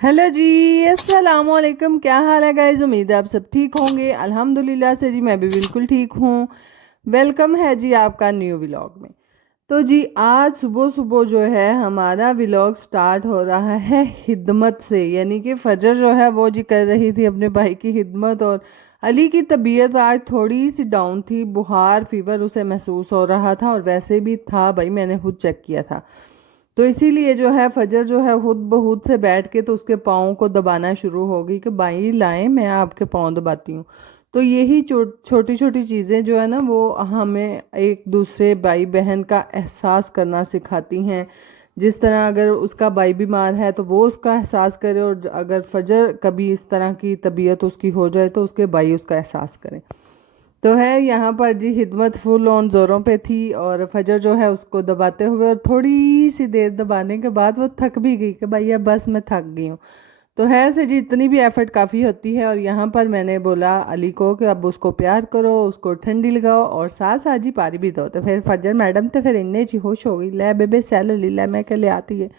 Hello जी। अस्सलाम वालेकुम। क्या हाल है गाइस? उम्मीद है आप सब ठीक होंगे। अल्हम्दुलिल्लाह से जी मैं भी बिल्कुल ठीक हूँ। वेलकम है जी आपका न्यू व्लॉग में। तो जी आज सुबह सुबह जो है हमारा व्लॉग स्टार्ट हो रहा है हिदमत से, यानी कि फजर जो है वो जी कर रही थी अपने भाई की हिदमत। और अली की तबीयत आज थोड़ी सी डाउन थी, बुखार फीवर उसे महसूस हो रहा था, और वैसे भी था भाई, मैंने खुद चेक किया था। तो इसीलिए जो है फजर जो है खुद बखुद से बैठ के तो उसके पाँव को दबाना शुरू हो गई कि भाई लाएं मैं आपके पाँव दबाती हूँ। तो यही छोटी छोटी चीज़ें जो है ना वो हमें एक दूसरे भाई बहन का एहसास करना सिखाती हैं। जिस तरह अगर उसका भाई बीमार है तो वो उसका एहसास करे, और अगर फजर कभी इस तरह की तबीयत उसकी हो जाए तो उसके भाई उसका एहसास करें। तो है यहाँ पर जी हिदमत फुल ऑन जोरों पे थी, और फजर जो है उसको दबाते हुए, और थोड़ी सी देर दबाने के बाद वो थक भी गई कि भाई अब बस मैं थक गई हूँ। तो है से जी इतनी भी एफर्ट काफ़ी होती है। और यहाँ पर मैंने बोला अली को कि अब उसको प्यार करो, उसको ठंडी लगाओ और साथ साथ जी पारी भी दो। तो फिर फजर मैडम तो फिर इन्ने जी खुश हो गई, ले बेबे सैल ली लै मैं ले आती है।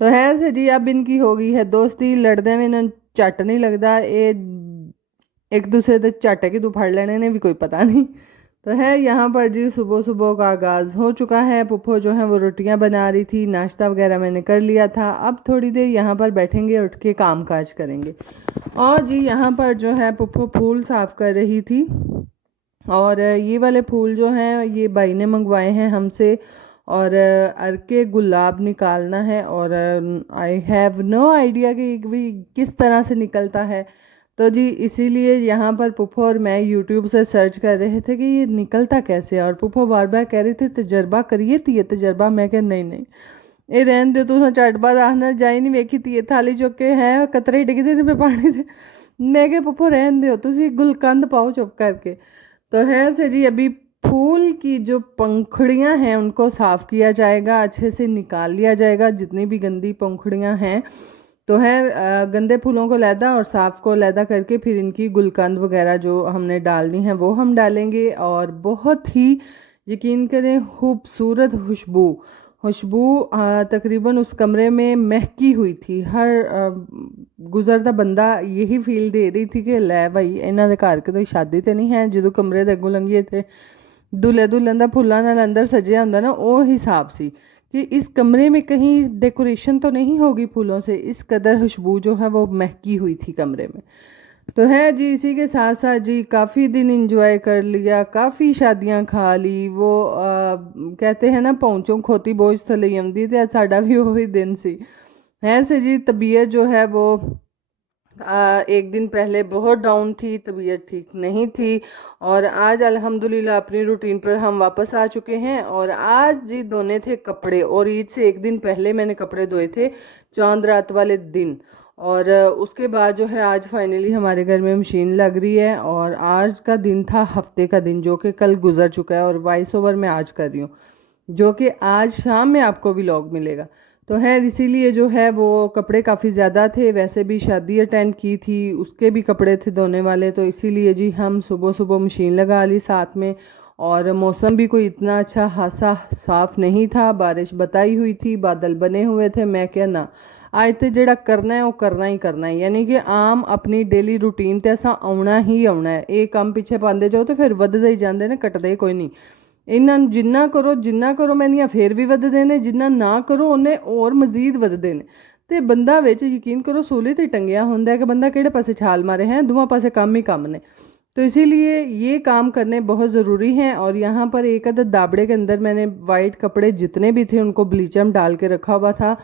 तो है से जी अब इनकी हो गई है दोस्ती, लड़ने में इन्हें झट नहीं लगता। ये एक दूसरे से चाटे की तो फाड़ लेने ने भी कोई पता नहीं। तो है यहाँ पर जी सुबह सुबह का आगाज़ हो चुका है। पुप्पो जो है वो रोटियां बना रही थी, नाश्ता वगैरह मैंने कर लिया था। अब थोड़ी देर यहाँ पर बैठेंगे, उठ के काम काज करेंगे। और जी यहाँ पर जो है पुप्पो फूल साफ कर रही थी। और ये वाले फूल जो हैं ये भाई ने मंगवाए हैं हमसे। और अर्के गुलाब निकालना है, और आई हैव नो आइडिया कि भी किस तरह से निकलता है। तो जी इसीलिए यहाँ पर पुप्पो और मैं यूट्यूब से सर्च कर रहे थे कि ये निकलता कैसे है। और पुप्पो बार बार कह रही थी तजर्बा करिए थी, ये तजर्बा। मैं कह नहीं नहीं, ये रहन दो, तू झट बाद आना जाई नहीं वेखी थी थाली चुक के है कतरे ही डिगदे ने पे पानी दे। मैं कह पुप्पो रहन दो, तुसी गुलकंद पाओ चुप करके। तो है से जी अभी फूल की जो पंखुड़ियां हैं उनको साफ किया जाएगा, अच्छे से निकाल लिया जाएगा जितनी भी गंदी पंखुड़ियां हैं। तो है गंदे फूलों को लैदा और साफ को लैदा करके फिर इनकी गुलकंद वगैरह जो हमने डालनी है वो हम डालेंगे। और बहुत ही यकीन करें खूबसूरत खुशबू खुशबू तकरीबन उस कमरे में महकी हुई थी। हर गुजरता बंदा यही फील दे रही थी कि लै भाई इन्हों के घर कोई शादी तो नहीं है। जो कमरे के अगों लंघिए थे दूल्हे दुल्हन का फुल्लां नाल अंदर सजिया होंगे ना, वो हिसाब सी कि इस कमरे में कहीं डेकोरेशन तो नहीं होगी फूलों से। इस कदर खुशबू जो है वो महकी हुई थी कमरे में। तो है जी इसी के साथ साथ जी काफ़ी दिन इंजॉय कर लिया, काफ़ी शादियां खा ली। वो कहते हैं ना पहुंचों खोती बोझ थले आंदी, ते साडा भी वही दिन सी। है से जी तबीयत जो है वो एक दिन पहले बहुत डाउन थी, तबीयत ठीक नहीं थी। और आज अल्हम्दुलिल्लाह अपनी रूटीन पर हम वापस आ चुके हैं। और आज जी धोने थे कपड़े, और ईद से एक दिन पहले मैंने कपड़े धोए थे, चांद रात वाले दिन। और उसके बाद जो है आज फाइनली हमारे घर में मशीन लग रही है। और आज का दिन था हफ्ते का दिन, जो कि कल गुजर चुका है, और वॉइस ओवर मैं आज कर रही हूँ, जो कि आज शाम में आपको व्लॉग मिलेगा। तो है इसीलिए जो है वो कपड़े काफ़ी ज़्यादा थे, वैसे भी शादी अटेंड की थी उसके भी कपड़े थे धोने वाले। तो इसीलिए जी हम सुबह सुबह मशीन लगा ली साथ में। और मौसम भी कोई इतना अच्छा खासा साफ नहीं था, बारिश बताई हुई थी, बादल बने हुए थे। मैं क्या ना आज तो जेड़ा करना है वो करना ही करना है, यानी कि आम अपनी डेली रूटीन ते असा आना ही आना है। ये काम पीछे पाते जाओ तो फिर वधदे ही जाते ने, कटदे ही कोई नहीं। ਇਹਨਾਂ ਨੂੰ ਜਿੰਨਾ ਕਰੋ ਮੈਨੀਆਂ ਫੇਰ ਵੀ ਵੱਧਦੇ ਨੇ, ਜਿੰਨਾ ਨਾ ਕਰੋ ਉਹਨੇ ਹੋਰ ਮਜ਼ੀਦ ਵੱਧਦੇ ਨੇ। ਤੇ ਬੰਦਾ ਵਿੱਚ ਯकीन करो सूली ਤੇ ਟੰਗਿਆ ਹੁੰਦਾ है कि बंदा ਕਿਹੜੇ पासे छाल मारे हैं, दोनों पासे काम ही काम ने। तो इसीलिए ये काम करने बहुत ज़रूरी हैं। और यहाँ पर एक अदद दाबड़े के अंदर मैंने वाइट कपड़े जितने भी थे उनको ब्लीचम डाल के रखा हुआ था।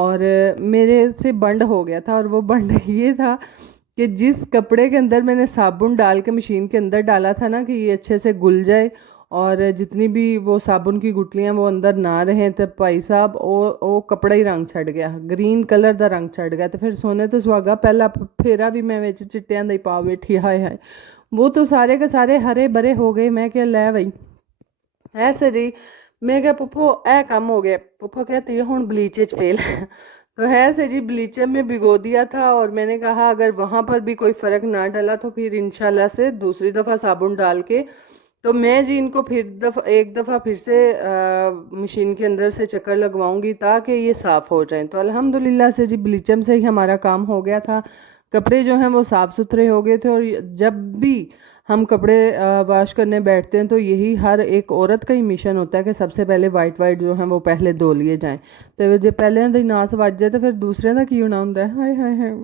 और मेरे से बंड हो गया था, और वो बंड ये था कि जिस कपड़े के अंदर मैंने साबुन डाल के मशीन के अंदर डाला था ना कि ये अच्छे से घुल जाए और जितनी भी वो साबुन की गुटलियां वो अंदर ना रहें, तो भाई साहब वो कपड़ा ही रंग छड़ गया, ग्रीन कलर का रंग छड़ गया। तो फिर सोने तो सुहागा पहला फेरा भी मैं विच चिट्टियां दा ही पा बैठी, हाय हाय। वो तो सारे के सारे हरे भरे हो गए। मैं क्या लै भाई ऐसे जी। मैं क्या पुप्पो ए काम हो गया। पुप्पो कहती है हूँ ब्लीच च पेल। तो है से जी ब्लीचर में भिगो दिया था, और मैंने कहा अगर वहां पर भी कोई फ़र्क ना डला तो फिर इंशाल्लाह से दूसरी दफ़ा साबुन डाल के तो मैं जी इनको फिर एक दफ़ा फिर से मशीन के अंदर से चक्कर लगवाऊंगी ताकि ये साफ़ हो जाएं। तो अल्हम्दुलिल्लाह से जी ब्लीचम से ही हमारा काम हो गया था। कपड़े जो हैं वो साफ़ सुथरे हो गए थे। और जब भी हम कपड़े वॉश करने बैठते हैं तो यही हर एक औरत का ही मिशन होता है कि सबसे पहले वाइट वाइट जो हैं वो पहले धो लिए जाएं। तो जो पहले दी नास वज जाए तो फिर दूसरे का की होना होंगे। हाय हाय हाय।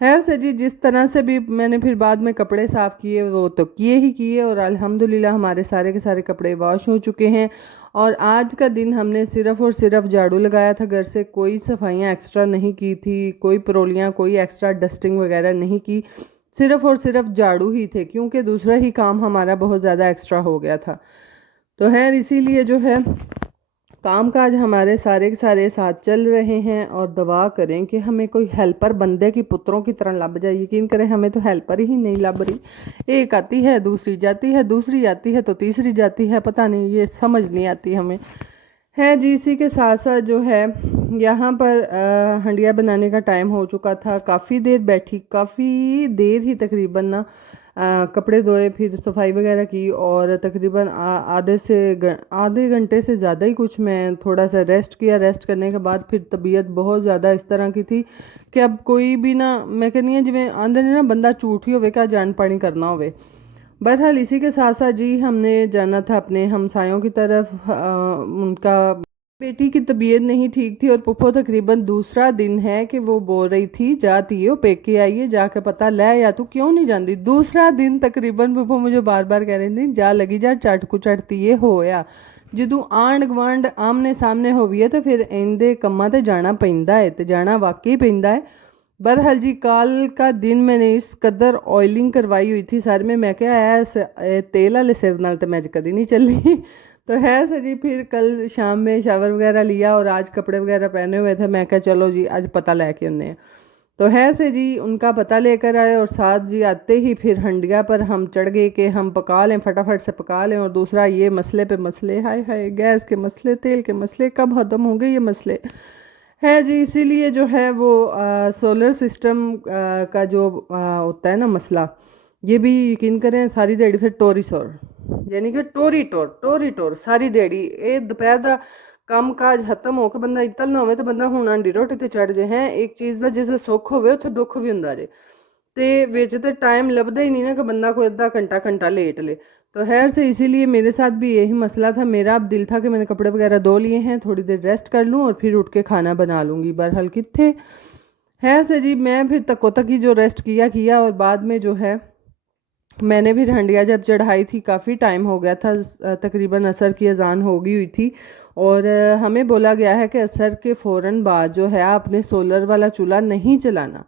खैर से जी जिस तरह से भी मैंने फिर बाद में कपड़े साफ़ किए वो तो किए ही किए, और अल्हम्दुलिल्लाह हमारे सारे के सारे कपड़े वॉश हो चुके हैं। और आज का दिन हमने सिर्फ़ और सिर्फ झाड़ू लगाया था, घर से कोई सफाइयाँ एक्स्ट्रा नहीं की थी, कोई परोलियाँ, कोई एक्स्ट्रा डस्टिंग वगैरह नहीं की। सिर्फ़ और सिर्फ झाड़ू ही थे क्योंकि दूसरा ही काम हमारा बहुत ज़्यादा एक्स्ट्रा हो गया था। तो खैर इसीलिए जो है काम काज हमारे सारे के सारे साथ चल रहे हैं। और दुआ करें कि हमें कोई हेल्पर बंदे की पुत्रों की तरह लभ जाए। यकीन करें हमें तो हेल्पर ही नहीं लभ रही। एक आती है, दूसरी जाती है, दूसरी आती है तो तीसरी जाती है, पता नहीं, ये समझ नहीं आती हमें। है जी इसी के साथ साथ जो है यहाँ पर हंडिया बनाने का टाइम हो चुका था। काफ़ी देर बैठी, काफ़ी देर ही तकरीबन ना कपड़े धोए, फिर सफाई वगैरह की, और तकरीबन आधे घंटे से ज़्यादा ही कुछ मैं थोड़ा सा रेस्ट किया। रेस्ट करने के बाद फिर तबीयत बहुत ज़्यादा इस तरह की थी कि अब कोई भी ना, मैं कहनी है जिमें आंदे ने ना बंदा झूठ ही होवे क्या जान पानी करना होवे। बहरहाल इसी के साथ साथ जी हमने जाना था अपने हमसायों की तरफ। उनका बेटी की तबीयत नहीं ठीक थी, और पुप्पो तकरीबन दूसरा दिन है कि वो बोल रही थी जाती हो पेके आइए जाके पता ले, या तू क्यों नहीं जाती। दूसरा दिन तकरीबन पुप्पो मुझे बार बार कह रही थी जा लगी जा चट को चटती ये होया। ਜਦੋਂ ਆਂਢ ਗੁਆਂਢ ਆਮਨੇ ਸਾਹਮਣੇ ਹੋਵੀਏ तो फिर इंदे कम्मा ते जाना पैंदा है, तो जाना वाकई पैंदा है। बहरहाल जी कल का दिन मैंने इस कदर ऑयलिंग करवाई हुई थी सर में, मैं क्या है तेल वाले सिर नाल तो मैं कभी नहीं चली। तो है सर जी फिर कल शाम में शावर वगैरह लिया और आज कपड़े वगैरह पहने हुए थे। मैं क्या चलो जी आज पता लेके आने हैं। तो है से जी उनका पता लेकर आए, और साथ जी आते ही फिर हंडिया पर हम चढ़ गए कि हम पका लें, फटाफट से पका लें। और दूसरा ये मसले पे मसले, हाय हाय, गैस के मसले, तेल के मसले, कब ख़त्म होंगे ये मसले। है जी इसीलिए जो है वो सोलर सिस्टम का जो होता है ना मसला, ये भी यकीन करें सारी दिहाड़ी फिर टोरी सोर, यानी कि टोरी टोर सारी दिहाड़ी। ये दोपहर का ਕੰਮ ਕਾਜ ਖਤਮ ਹੋ ਕੇ ਬੰਦਾ ਇੱਤਲ ਨਾ ਹੋਵੇ ਤੇ ਬੰਦਾ ਹੁਣ ਆਂਡੀ ਰੋਟੀ ਤੇ ਚੜ ਜੇ। ਹੈ ਇੱਕ ਚੀਜ਼ ਦਾ ਜਿਸ ਸੁੱਖ ਹੋਵੇ ਉੱਥੇ ਦੁੱਖ ਵੀ ਹੁੰਦਾ ਜੇ, ਤੇ ਵਿੱਚ ਤੇ टाइम ਲੱਭਦਾ ही नहीं ना कि बंदा कोई आधा घंटा लेट ले। तो खैर से इसीलिए मेरे साथ भी यही मसला था। मेरा अब दिल था कि मैंने कपड़े वगैरह धो लिए हैं, थोड़ी देर रेस्ट कर लूँ और फिर उठ के खाना बना लूँगी। बहरहाल कितने है से जी मैं फिर तको तक ही जो रेस्ट किया और बाद में जो है मैंने भी हंडिया जब चढ़ाई थी काफ़ी टाइम हो गया था, तकरीबन असर की अजान हो गई हुई थी। और हमें बोला गया है कि असर के फ़ौरन बाद जो है आपने सोलर वाला चूल्हा नहीं चलाना,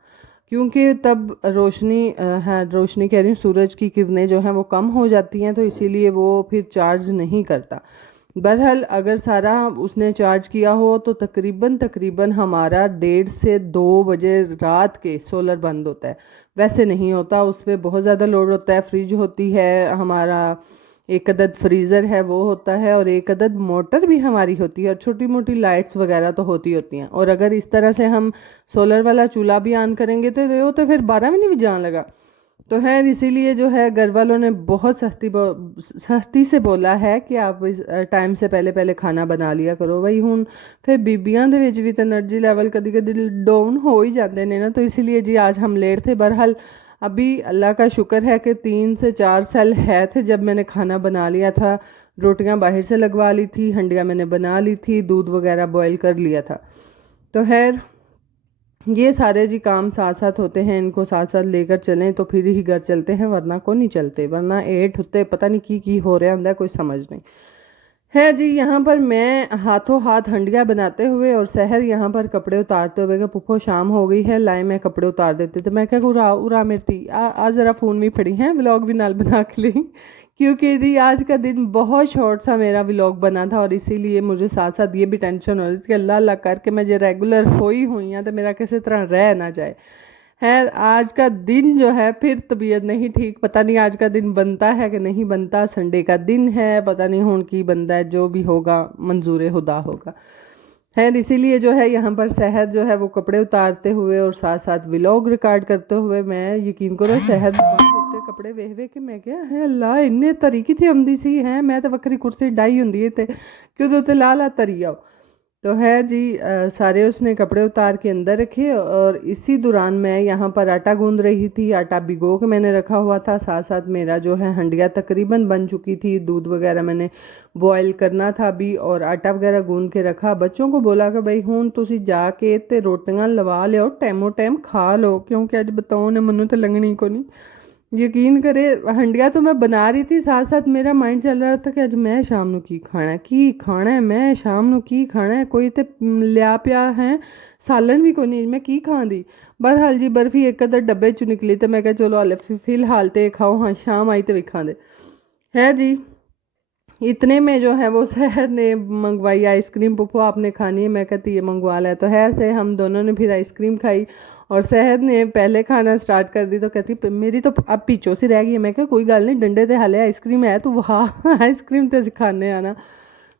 क्योंकि तब रोशनी हाँ रोशनी कह रही हूँ, सूरज की किरणें जो हैं वो कम हो जाती हैं, तो इसीलिए वो फिर चार्ज नहीं करता। बहरहाल अगर सारा उसने चार्ज किया हो तो तकरीबन तकरीबन हमारा 1:30 से 2 बजे रात के सोलर बंद होता है। वैसे नहीं होता, उस पर बहुत ज़्यादा लोड होता है। फ्रिज होती है हमारा, एक अदद फ्रीज़र है वो होता है, और एक अदद मोटर भी हमारी होती है, और छोटी मोटी लाइट्स वगैरह तो होती हैं। और अगर इस तरह से हम सोलर वाला चूल्हा भी ऑन करेंगे तो फिर 12 महीने भी जान लगा। तो है इसीलिए जो है घर वालों ने बहुत सख्ती से बोला है कि आप इस टाइम से पहले पहले खाना बना लिया करो। वही हूँ फिर बीबियां दे विच भी तो एनर्जी लेवल कभी कभी डाउन हो ही जाते हैं ना, तो इसीलिए जी आज हम लेट थे। बहरहाल अभी अल्लाह का शुक्र है कि 3 से 4 सेल है थे जब मैंने खाना बना लिया था। रोटियां बाहर से लगवा ली थी, हंडिया मैंने बना ली थी, दूध वगैरह बॉयल कर लिया था। तो खैर ये सारे जी काम साथ साथ होते हैं, इनको साथ साथ लेकर चलें तो फिर ही घर चलते हैं, वरना को नहीं चलते। वरना एट होते पता नहीं की हो रहा होंगे, कोई समझ नहीं है जी। यहाँ पर मैं हाथों हाथ हंडिया बनाते हुए और सहर यहाँ पर कपड़े उतारते हुए कि पुप्पो शाम हो गई है, लाए मैं कपड़े उतार देते। तो मैं क्या उरा उरा मेरी आ ज़रा फ़ोन भी फड़ी हैं, व्लॉग भी नाल बना के ली, क्योंकि जी आज का दिन बहुत शॉर्ट सा मेरा व्लॉग बना था। और इसीलिए मुझे साथ साथ ये भी टेंशन हो रही थी कि अल्लाह अल्लाह करके मैं जो रेगुलर हुई हैं तो मेरा किसी तरह रह ना जाए। खैर आज का दिन जो है फिर तबीयत नहीं ठीक, पता नहीं आज का दिन बनता है कि नहीं बनता। संडे का दिन है, पता नहीं हूँ की बनता है, जो भी होगा मंजूर खुदा होगा। खैर इसीलिए जो है यहाँ पर शहर जो है वो कपड़े उतारते हुए और साथ साथ व्लॉग रिकॉर्ड करते हुए मैं यकीन करो शहर कपड़े वेख वेख के मैं क्या है अल्लाह इन्ने तरी किथे आंदी सी है, मैं तो वक्री कुर्सी डाई हुंदी है ते कि उहदे उत्ते ला ला तरी आओ। तो है जी सारे उसने कपड़े उतार के अंदर रखे और इसी दौरान मैं यहाँ पर आटा गूंद रही थी। आटा भिगो के मैंने रखा हुआ था, साथ साथ मेरा जो है हंडिया तकरीबन बन चुकी थी, दूध वगैरह मैंने बॉयल करना था अभी और आटा वगैरह गूंद के रखा। बच्चों को बोला कि भाई हूँ तुसी जाके ते रोटियां लवा लियो, टाइमो टाइम खा लो, क्योंकि अज बताओ ने मनु तो लंघनी को नहीं। यकीन करे हंडिया तो मैं बना रही थी, साथ साथ मेरा माइंड चल रहा था कि अज मैं शाम ਨੂੰ की खाना है मैं शाम ਨੂੰ की खाना है, कोई तो लिया पिया है सालन भी कोई नहीं, मैं की खां दी। बहरहाल जी बर्फी एक अदर डब्बे चो निकली तो मैं क्या चलो हाले फिलहाल तो खाओ, हाँ शाम आई तो विखा दे। है जी इतने में जो है वो शहर ने मंगवाई आइसक्रीम, पुप्पो आपने खानी है, मैं कहती ये मंगवा लिया। तो है से हम दोनों ने फिर आइसक्रीम खाई और शहर ने पहले खाना स्टार्ट कर दी तो कहती मेरी तो अब पीछो सी रह गई है। मैं क्या कोई गल नहीं डंडे ते हाले आइसक्रीम है तो वाह आइसक्रीम तो खाने आना।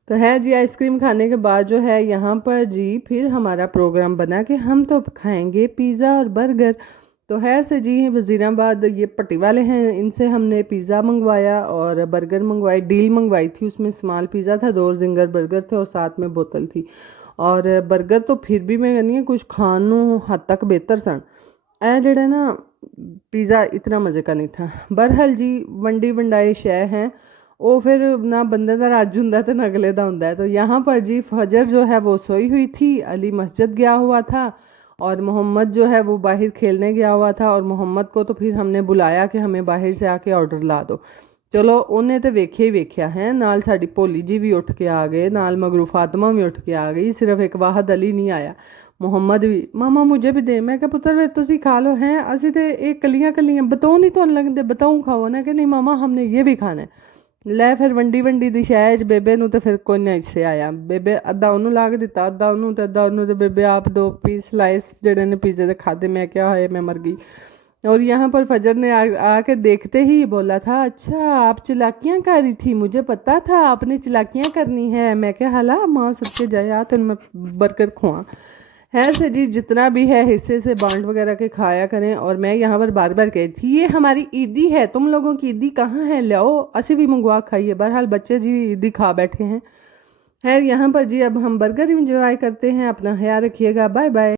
तो है जी आइसक्रीम खाने के बाद जो है यहाँ पर जी फिर हमारा प्रोग्राम बना कि हम तो खाएंगे पिज़्ज़ा और बर्गर। तो है से जी वज़ीराबाद ये पट्टी वाले हैं, इनसे हमने पिज़्ज़ा मंगवाया और बर्गर मंगवाए, डील मंगवाई थी, उसमें स्मॉल पिज़्ज़ा था, 2 जिंगर बर्गर थे और साथ में बोतल थी। और बर्गर तो फिर भी मैं कहनी कुछ खान नूं हद तक बेहतर सन, ए जेड़ा ना पिज़्ज़ा इतना मज़े का नहीं था। बहरहाल जी वंडी वंडाई शय हैं वो फिर ना बंदे का रज हुंदा तो ना अगले का हुंदा है। तो यहाँ पर जी फजर जो है वो सोई हुई थी, अली मस्जिद गया हुआ था और मोहम्मद जो है वो बाहर खेलने गया हुआ था और मोहम्मद को तो फिर हमने बुलाया कि हमें बाहर से आके ऑर्डर ला दो। चलो उन्हें तो वेख्या ही वेख्या है, नाल साड़ी भोली जी भी उठ के आ गए, नाल मगरू फातिमा भी उठ के आ गई, सिर्फ एक वाहद अली नहीं आया। मोहम्मद भी मामा मुझे भी दे, मैं क्या पुत्र वे तुसी खा लो हैं, असी तो एक कलियां कलियां बताओ नहीं तो लगते बताऊँ खाओ ना कि नहीं मामा हमने ये भी खाना है। ਲੈ ਫਿਰ ਵੰਡੀ ਵੰਡੀ ਦੀ ਸ਼ਾਇਜ ਬੇਬੇ ਨੂੰ ਤੇ ਫਿਰ ਕੋਈ ਨਾ ਇੱਥੇ ਆਇਆ, ਬੇਬੇ ਅੱਧਾ ਉਹਨੂੰ ਲਾ ਕੇ ਦਿੱਤਾ, ਅੱਧਾ ਉਹਨੂੰ ਤੇ ਅੱਧਾ ਉਹਨੂੰ, ਤੇ ਬੇਬੇ ਆਪ 2 पीस स्लाइस जड़े ने पिज़्ज़े ਦੇ खाते। मैं क्या है मैं मर गई। और यहाँ पर फजर ने आके देखते ही बोला था अच्छा आप चलाकियाँ कर रही थी, मुझे पता था आपने चलाकियाँ करनी है। मैं क्या हाला माँ सच्चे जाया तो मैं बर्गर खुआ है से जी जितना भी है हिस्से से बांट वगैरह के खाया करें। और मैं यहाँ पर बार बार कही थी ये हमारी ईदी है, तुम लोगों की ईदी कहाँ है, लाओ असी भी मंगवा खाइए। बहरहाल बच्चे जी ईदी खा बैठे हैं। खैर यहाँ पर जी अब हम बर्गर इंजॉय करते हैं, अपना ख्याल रखिएगा, बाय बाय।